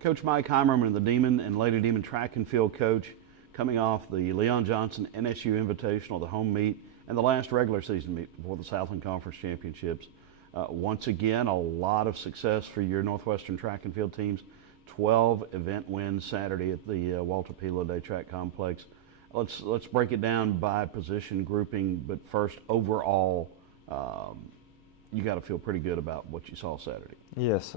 Coach Mike Heimerman, the Demon and Lady Demon track and field coach, coming off the Leon Johnson NSU Invitational, the home meet, and the last regular season meet before the Southland Conference Championships. Once again, a lot of success for your Northwestern track and field teams. 12 event wins Saturday at the Walter P. Day Track Complex. Let's break it down by position grouping, but first, overall, you got to feel pretty good about what you saw Saturday. Yes,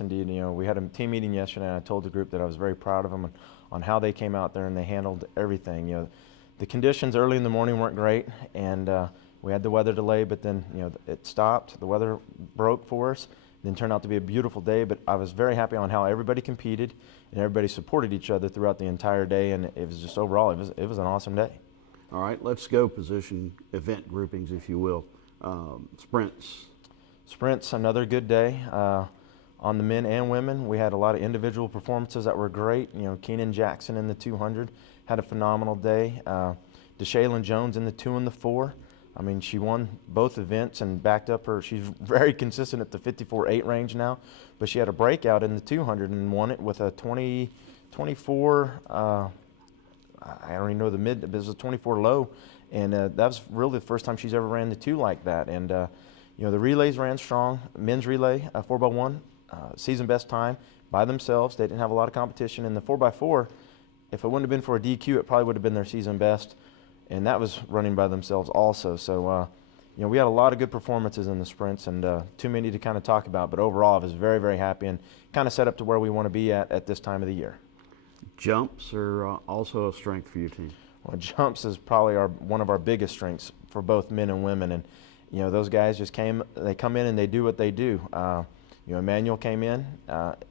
indeed. You know, we had a team meeting yesterday, and I told the group that I was very proud of them on how they came out there and they handled everything. You know, the conditions early in the morning weren't great, and we had the weather delay, but then it stopped. The weather broke for us. Then turned out to be a beautiful day, but I was very happy on how everybody competed and everybody supported each other throughout the entire day, and it was just overall, it was an awesome day. All right, let's go position event groupings, if you will. Sprints, another good day. On the men and women, we had a lot of individual performances that were great. You know, Keenan Jackson in the 200 had a phenomenal day. Javelin Jones in the 2 and the 4. I mean, she won both events and backed up her. She's very consistent at the 54.8 range now, but she had a breakout in the 200 and won it with a 24. I don't even know the mid, but it was a 24 low, and that was really the first time she's ever ran the 2 like that. And you know, the relays ran strong. Men's relay, 4x1, season best time by themselves. They didn't have a lot of competition. In the 4x4, if it wouldn't have been for a DQ, it probably would have been their season best. And that was running by themselves also. So, you know, we had a lot of good performances in the sprints, and too many to kind of talk about. But overall, I was very, very happy and kind of set up to where we want to be at this time of the year. Jumps are also a strength for your team. Well, jumps is probably one of our biggest strengths for both men and women. And, you know, those guys just they come in and they do what they do. You know, Emmanuel came in.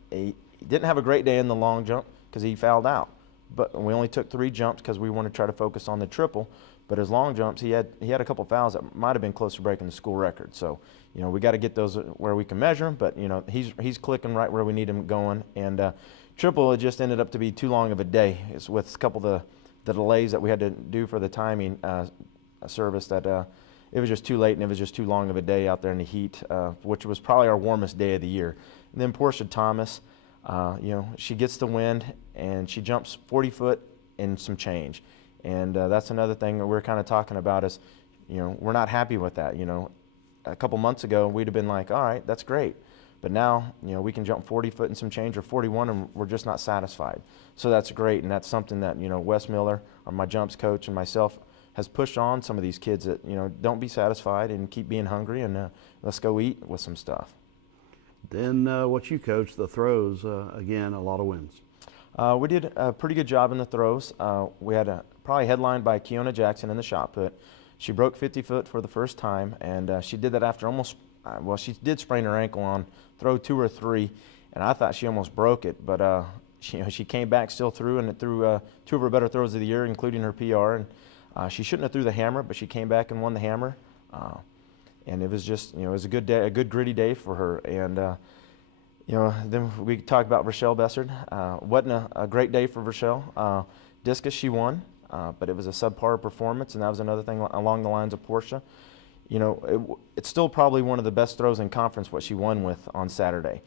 He didn't have a great day in the long jump because he fouled out. But we only took 3 jumps because we wanted to try to focus on the triple. But his long jumps, he had a couple fouls that might have been close to breaking the school record. So, you know, we got to get those where we can measure him. But, you know, he's clicking right where we need him going. And triple, it just ended up to be too long of a day. It's with a couple of the delays that we had to do for the timing service that it was just too late, and it was just too long of a day out there in the heat, which was probably our warmest day of the year. And then Portia Thomas, you know, she gets the wind and she jumps 40 foot and some change. And that's another thing that we're kind of talking about is, you know, we're not happy with that. You know, a couple months ago, we'd have been like, all right, that's great. But now, you know, we can jump 40 foot and some change or 41 and we're just not satisfied. So that's great. And that's something that, you know, Wes Miller, my jumps coach, and myself has pushed on some of these kids that, you know, don't be satisfied and keep being hungry, and let's go eat with some stuff. Then what you coach, the throws, again, a lot of wins. We did a pretty good job in the throws. We had probably headlined by Keona Jackson in the shot put. She broke 50 foot for the first time, and she did that after almost, well, she did sprain her ankle on throw 2 or 3, and I thought she almost broke it, but she came back, still threw, and threw 2 of her better throws of the year, including her PR. And she shouldn't have threw the hammer, but she came back and won the hammer. And it was just, you know, it was a good day, a good gritty day for her. And you know, then we talked about Rochelle Bessard. Wasn't a great day for Rochelle. Discus, she won, but it was a subpar performance, and that was another thing along the lines of Portia. You know, it's still probably one of the best throws in conference what she won with on Saturday,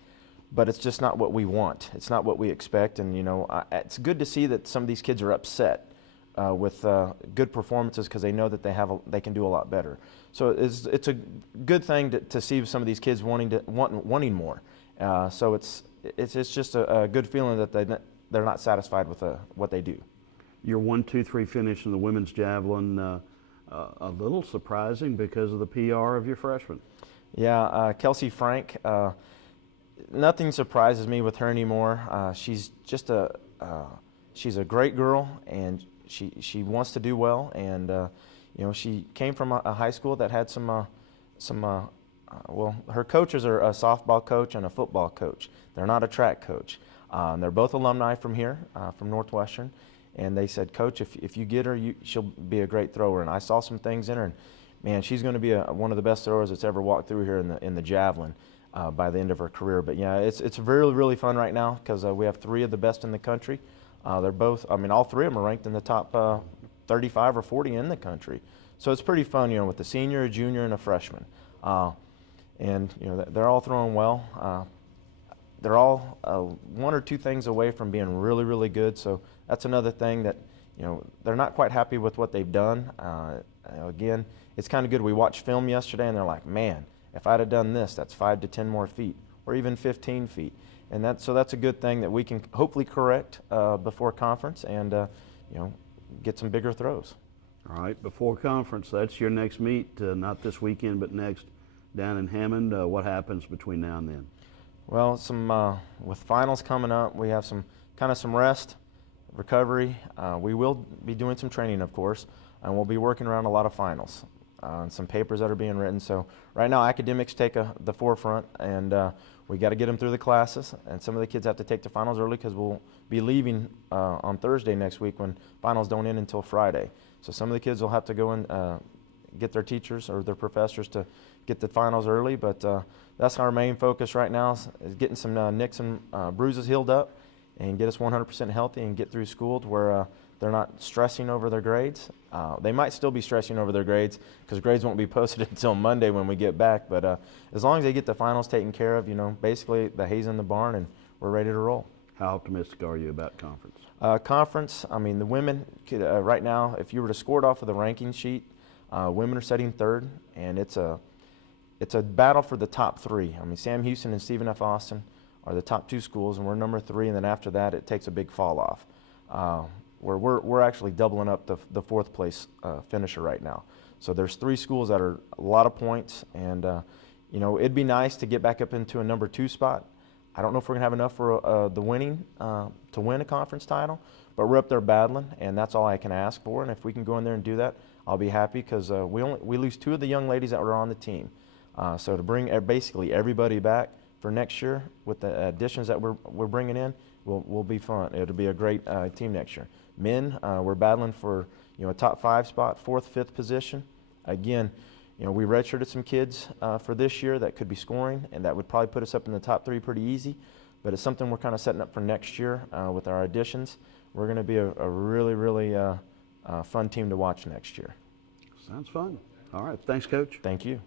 but it's just not what we want. It's not what we expect, and you know, it's good to see that some of these kids are upset with good performances because they know that they can do a lot better. So it's a good thing to see some of these kids wanting more. So it's just a good feeling that they're not satisfied with what they do. Your 1-2-3 finish in the women's javelin, a little surprising because of the PR of your freshman. Yeah, Kelsey Frank. Nothing surprises me with her anymore. She's just she's a great girl, and she wants to do well. And you know, she came from a high school that had well, her coaches are a softball coach and a football coach. They're not a track coach. They're both alumni from here, from Northwestern. And they said, Coach, if you get her, she'll be a great thrower. And I saw some things in her, and man, she's going to be one of the best throwers that's ever walked through here in the javelin by the end of her career. But yeah, it's really, really fun right now because we have 3 of the best in the country. They're both, I mean, all 3 of them are ranked in the top 35 or 40 in the country. So it's pretty fun, you know, with a senior, a junior, and a freshman. And you know, they're all throwing well. they're all one or two things away from being really, really good. So that's another thing that, they're not quite happy with what they've done. Again, it's kind of good. We watched film yesterday, and they're like, man, if I'd have done this, that's 5 to 10 more feet, or even 15 feet. And that's a good thing that we can hopefully correct before conference and, get some bigger throws. All right, before conference, that's your next meet, not this weekend, but next down in Hammond. What happens between now and then? Well, with finals coming up, we have some rest, recovery. We will be doing some training, of course, and we'll be working around a lot of finals and some papers that are being written. So right now, academics take the forefront, and we got to get them through the classes. And some of the kids have to take the finals early because we'll be leaving on Thursday next week when finals don't end until Friday. So some of the kids will have to go and get their teachers or their professors to get the finals early, but that's our main focus right now is getting some nicks and bruises healed up and get us 100% healthy and get through school to where they're not stressing over their grades. They might still be stressing over their grades because grades won't be posted until Monday when we get back, but as long as they get the finals taken care of, basically the hay's in the barn and we're ready to roll. How optimistic are you about conference? Conference, the women, right now, if you were to score it off of the ranking sheet, women are sitting third, and it's a battle for the top three. Sam Houston and Stephen F. Austin are the top two schools, and we're number 3, and then after that, it takes a big fall off. Where we're actually doubling up the 4th place finisher right now. So there's 3 schools that are a lot of points, and it'd be nice to get back up into a number 2 spot. I don't know if we're gonna have enough for the winning to win a conference title, but we're up there battling, and that's all I can ask for. And if we can go in there and do that, I'll be happy because we lose 2 of the young ladies that were on the team. So to bring basically everybody back for next year with the additions that we're bringing in, will be fun. It'll be a great team next year. Men, we're battling for a top 5 spot, 4th, 5th position. Again, we redshirted some kids for this year that could be scoring, and that would probably put us up in the top 3 pretty easy. But it's something we're kind of setting up for next year with our additions. We're going to be a really, really fun team to watch next year. Sounds fun. All right. Thanks, Coach. Thank you.